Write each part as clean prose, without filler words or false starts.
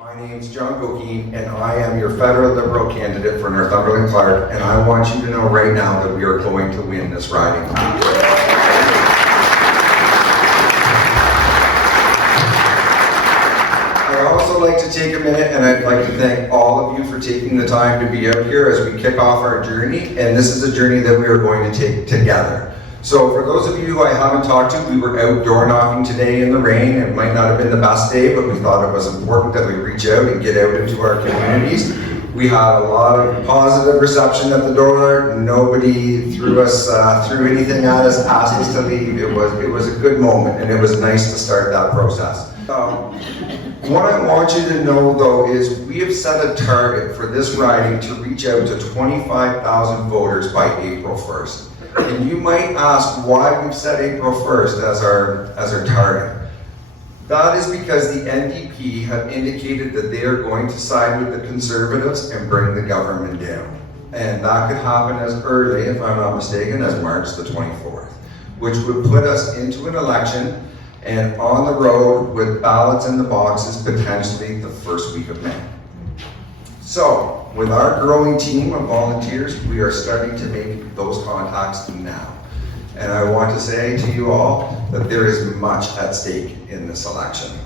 My name's John Goheen, and I am your federal Liberal candidate for Northumberland Clark, and I want you to know right now that we are going to win this riding. I'd also like to take a minute, and I'd like to thank all of you for taking the time to be out here as we kick off our journey, and this is a journey that we are going to take together. So for those of you who I haven't talked to, we were out door knocking today in the rain. It might not have been the best day, but we thought it was important that we reach out and get out into our communities. We had a lot of positive reception at the door. Nobody threw anything at us, asked us to leave. It was a good moment, and it was nice to start that process. What I want you to know, though, is we have set a target for this riding to reach out to 25,000 voters by April 1st. And you might ask why we've set April 1st as our target. That is because the NDP have indicated that they are going to side with the Conservatives and bring the government down. And that could happen as early, if I'm not mistaken, as March the 24th, which would put us into an election and on the road with ballots in the boxes potentially the first week of May. So, with our growing team of volunteers, we are starting to make those contacts now. And I want to say to you all that there is much at stake in this election.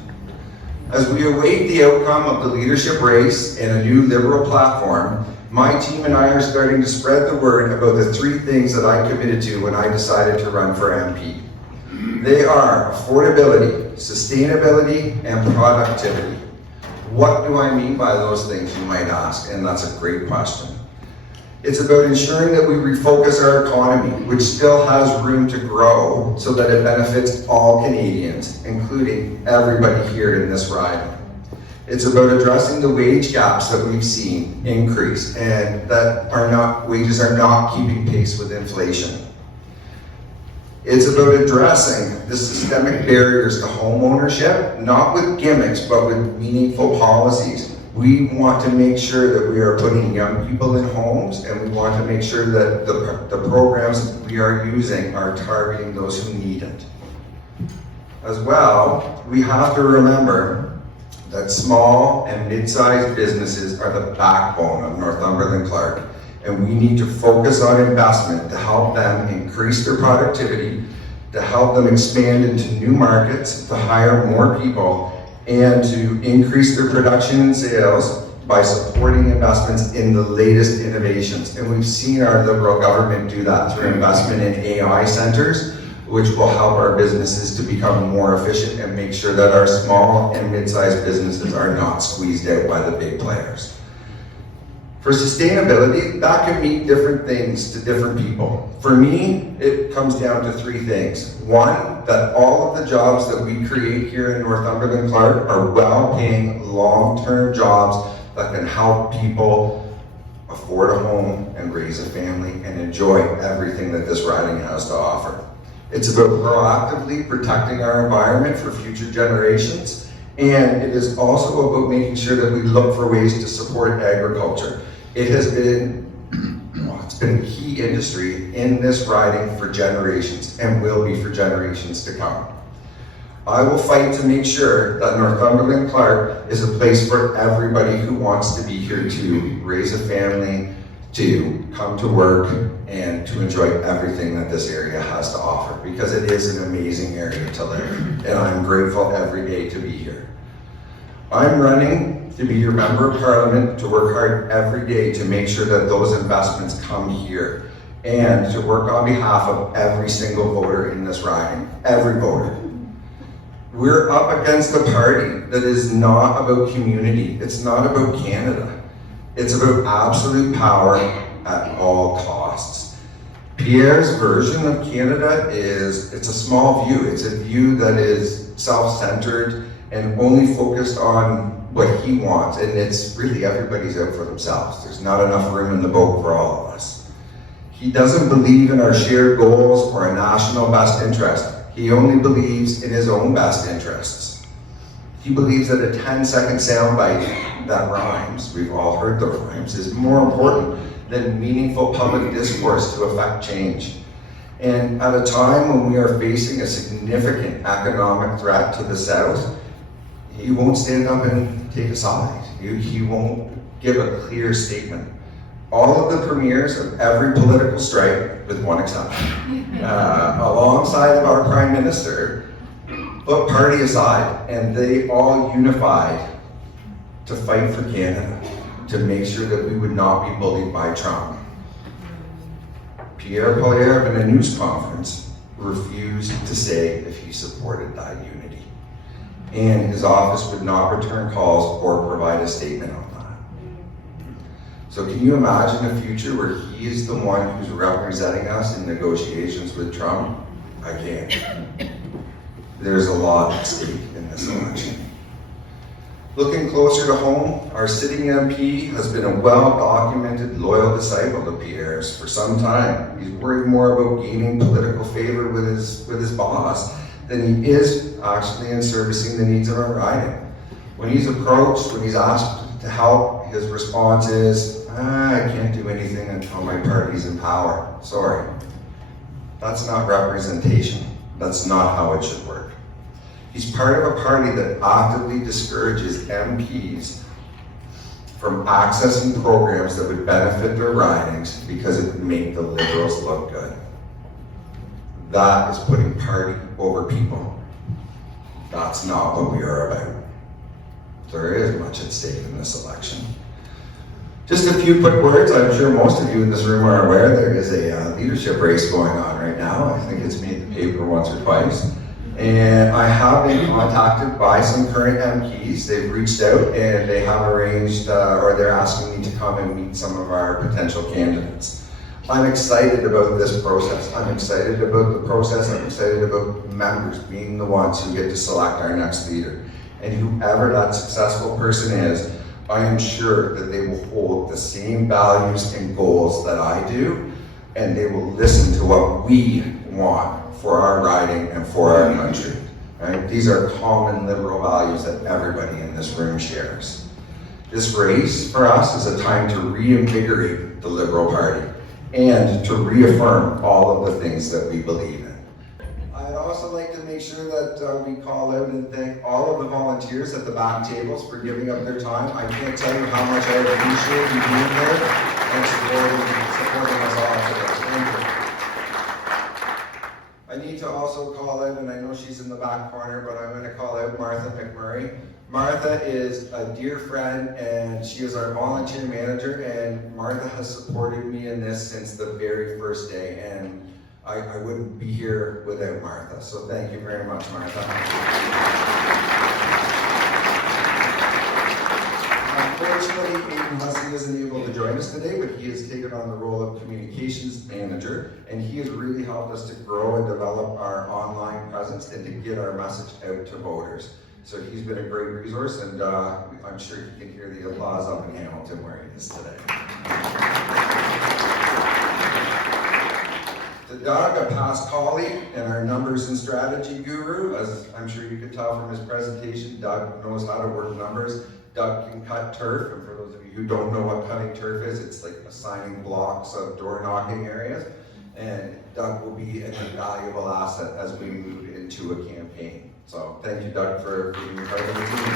As we await the outcome of the leadership race and a new Liberal platform, my team and I are starting to spread the word about the three things that I committed to when I decided to run for MP. They are affordability, sustainability, and productivity. What do I mean by those things, you might ask, and that's a great question. It's about ensuring that we refocus our economy, which still has room to grow, so that it benefits all Canadians, including everybody here in this riding. It's about addressing the wage gaps that we've seen increase and that wages are not keeping pace with inflation. It's about addressing the systemic barriers to home ownership, not with gimmicks, but with meaningful policies. We want to make sure that we are putting young people in homes, and we want to make sure that the programs that we are using are targeting those who need it. As well, we have to remember that small and mid-sized businesses are the backbone of Northumberland Clark. And we need to focus on investment to help them increase their productivity, to help them expand into new markets, to hire more people, and to increase their production and sales by supporting investments in the latest innovations. And we've seen our Liberal government do that through investment in AI centers, which will help our businesses to become more efficient and make sure that our small and mid-sized businesses are not squeezed out by the big players. For sustainability, that can mean different things to different people. For me, it comes down to three things. One, that all of the jobs that we create here in Northumberland Clark are well-paying, long-term jobs that can help people afford a home and raise a family and enjoy everything that this riding has to offer. It's about proactively protecting our environment for future generations, and it is also about making sure that we look for ways to support agriculture. It has been, it's been a key industry in this riding for generations and will be for generations to come. I will fight to make sure that Northumberland Clark is a place for everybody who wants to be here to raise a family, to come to work, and to enjoy everything that this area has to offer, because it is an amazing area to live, and I'm grateful every day to be here. I'm running to be your member of parliament, to work hard every day to make sure that those investments come here, and to work on behalf of every single voter in this riding, every voter. We're up against a party that is not about community, it's not about Canada. It's about absolute power at all costs. Pierre's version of Canada it's a small view. It's a view that is self-centered and only focused on what he wants, and it's really everybody's out for themselves. There's not enough room in the boat for all of us. He doesn't believe in our shared goals or a national best interest. He only believes in his own best interests. He believes that a 10-second soundbite that rhymes, we've all heard the rhymes, is more important than meaningful public discourse to affect change. And at a time when we are facing a significant economic threat to the South, he won't stand up and take a side. He won't give a clear statement. All of the premiers of every political stripe, with one exception, alongside of our Prime Minister, put party aside, and they all unified to fight for Canada, to make sure that we would not be bullied by Trump. Pierre Poilievre, in a news conference, refused to say if he supported that unity. And his office would not return calls or provide a statement on that. So can you imagine a future where he is the one who's representing us in negotiations with Trump? I can't. There's a lot at stake in this election. Looking closer to home, our sitting MP has been a well-documented loyal disciple of Pierre's for some time. He's worried more about gaining political favor with his boss than he is actually in servicing the needs of our riding. When he's approached, when he's asked to help, his response is, I can't do anything until my party's in power. Sorry. That's not representation. That's not how it should work. He's part of a party that actively discourages MPs from accessing programs that would benefit their ridings because it would make the Liberals look good. That is putting party over people. That's not what we are about. There is much at stake in this election. Just a few quick words. I'm sure most of you in this room are aware there is a leadership race going on right now. I think it's made the paper once or twice. And I have been contacted by some current MPs. They've reached out and they have arranged, or they're asking me to come and meet some of our potential candidates. I'm excited about this process. I'm excited about the process. I'm excited about members being the ones who get to select our next leader. And whoever that successful person is, I am sure that they will hold the same values and goals that I do, and they will listen to what we want for our riding and for our country. Right? These are common Liberal values that everybody in this room shares. This race for us is a time to reinvigorate the Liberal Party and to reaffirm all of the things that we believe in. I'd also like to make sure that we call out and thank all of the volunteers at the back tables for giving up their time. I can't tell you how much I appreciate you being here and supporting us all today. Thank you. I need to also call out, and I know she's in the back corner, but I'm going to call out Martha McMurray. Martha is a dear friend, and she is our volunteer manager, and Martha has supported me in this since the very first day, and I wouldn't be here without Martha, so thank you very much, Martha. Unfortunately, Aiden Hussey isn't able to join us today, but he has taken on the role of communications manager, and he has really helped us to grow and develop our online presence and to get our message out to voters. So he's been a great resource, and I'm sure you can hear the applause up in Hamilton where he is today. To Doug, a past colleague and our numbers and strategy guru, as I'm sure you could tell from his presentation, Doug knows how to work numbers. Doug can cut turf, and for those of you who don't know what cutting turf is, it's like assigning blocks of door knocking areas. And Doug will be an invaluable asset as we move into a campaign. So thank you, Doug, for being part of the team.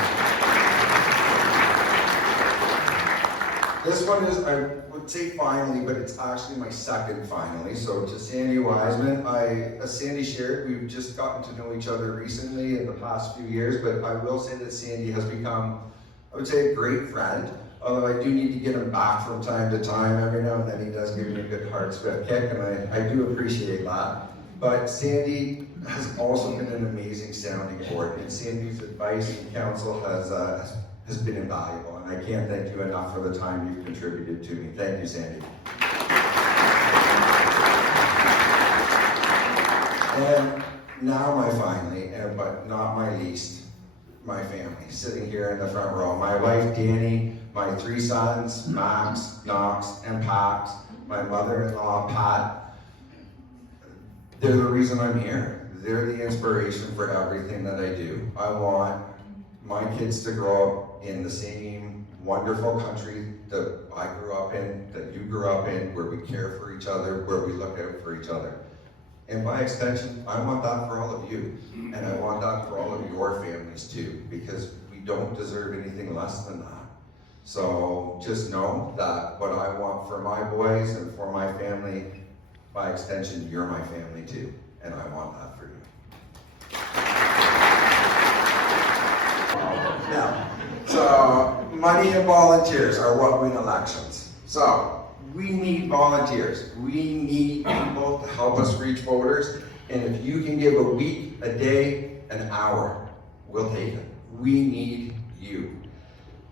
This one is, I would say finally, but it's actually my second finally. So to Sandy Wiseman, as Sandy shared, we've just gotten to know each other recently in the past few years, but I will say that Sandy has become, I would say, a great friend. Although I do need to get him back from time to time. Every now and then he does give me a good hard swift kick, and I do appreciate that. But Sandy has also been an amazing sounding board, and Sandy's advice and counsel has been invaluable, and I can't thank you enough for the time you've contributed to me. Thank you, Sandy. And now my finally, but not my least, my family, sitting here in the front row. My wife, Danny, my three sons, Max, Knox, and Pat, my mother-in-law, Pat. They're the reason I'm here. They're the inspiration for everything that I do. I want my kids to grow up in the same wonderful country that I grew up in, that you grew up in, where we care for each other, where we look out for each other. And by extension, I want that for all of you. And I want that for all of your families too, because we don't deserve anything less than that. So just know that what I want for my boys and for my family, by extension, you're my family too, and I want that for you. Now, so money and volunteers are what win elections. So we need volunteers. We need people to help us reach voters. And if you can give a week, a day, an hour, we'll take it. We need you.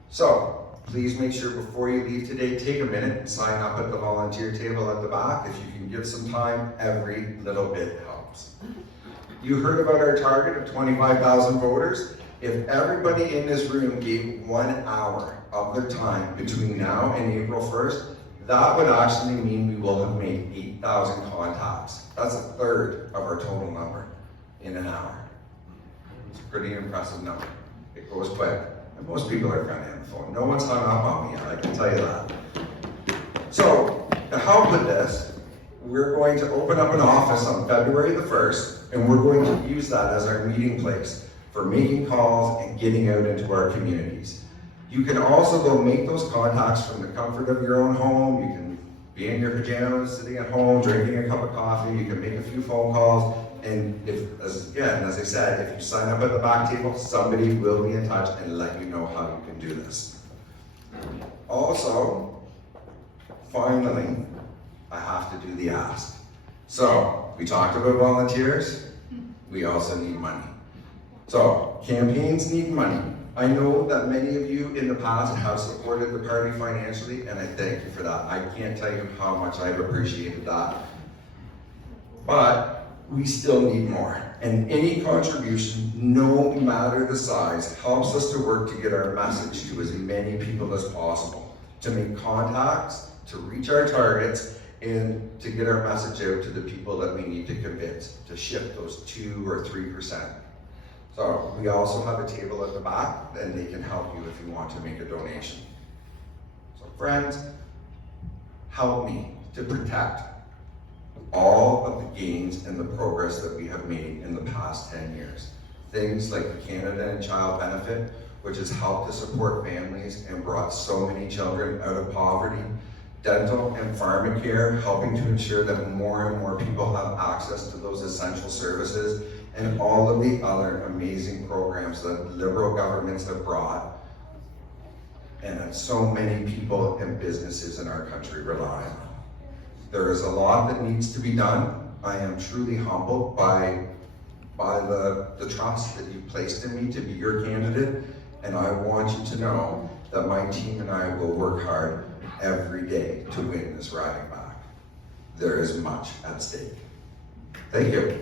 So please make sure before you leave today, take a minute and sign up at the volunteer table at the back. If you can give some time, every little bit helps. You heard about our target of 25,000 voters. If everybody in this room gave 1 hour of their time between now and April 1st, that would actually mean we will have made 8,000 contacts. That's a third of our total number in an hour. It's a pretty impressive number. It goes quick. And most people are friendly on the phone. No one's hung up on me yet, I can tell you that. So, to help with this, we're going to open up an office on February the 1st, and we're going to use that as our meeting place for making calls and getting out into our communities. You can also go make those contacts from the comfort of your own home. You can be in your pajamas, sitting at home, drinking a cup of coffee. You can make a few phone calls. And as I said, if you sign up at the back table, somebody will be in touch and let you know how you can do this. Also, finally, I have to do the ask. So, we talked about volunteers. We also need money. So, campaigns need money. I know that many of you in the past have supported the party financially, and I thank you for that. I can't tell you how much I've appreciated that. But we still need more. And any contribution, no matter the size, helps us to work to get our message to as many people as possible, to make contacts, to reach our targets, and to get our message out to the people that we need to convince, to shift those 2 or 3%. So we also have a table at the back, and they can help you if you want to make a donation. So friends, help me to protect all of the gains and the progress that we have made in the past 10 years. Things like the Canada and Child Benefit, which has helped to support families and brought so many children out of poverty. Dental and pharmacare, helping to ensure that more and more people have access to those essential services, and all of the other amazing programs that liberal governments have brought, and that so many people and businesses in our country rely on. There is a lot that needs to be done. I am truly humbled by the trust that you placed in me to be your candidate, and I want you to know that my team and I will work hard every day to win this riding back. There is much at stake. Thank you.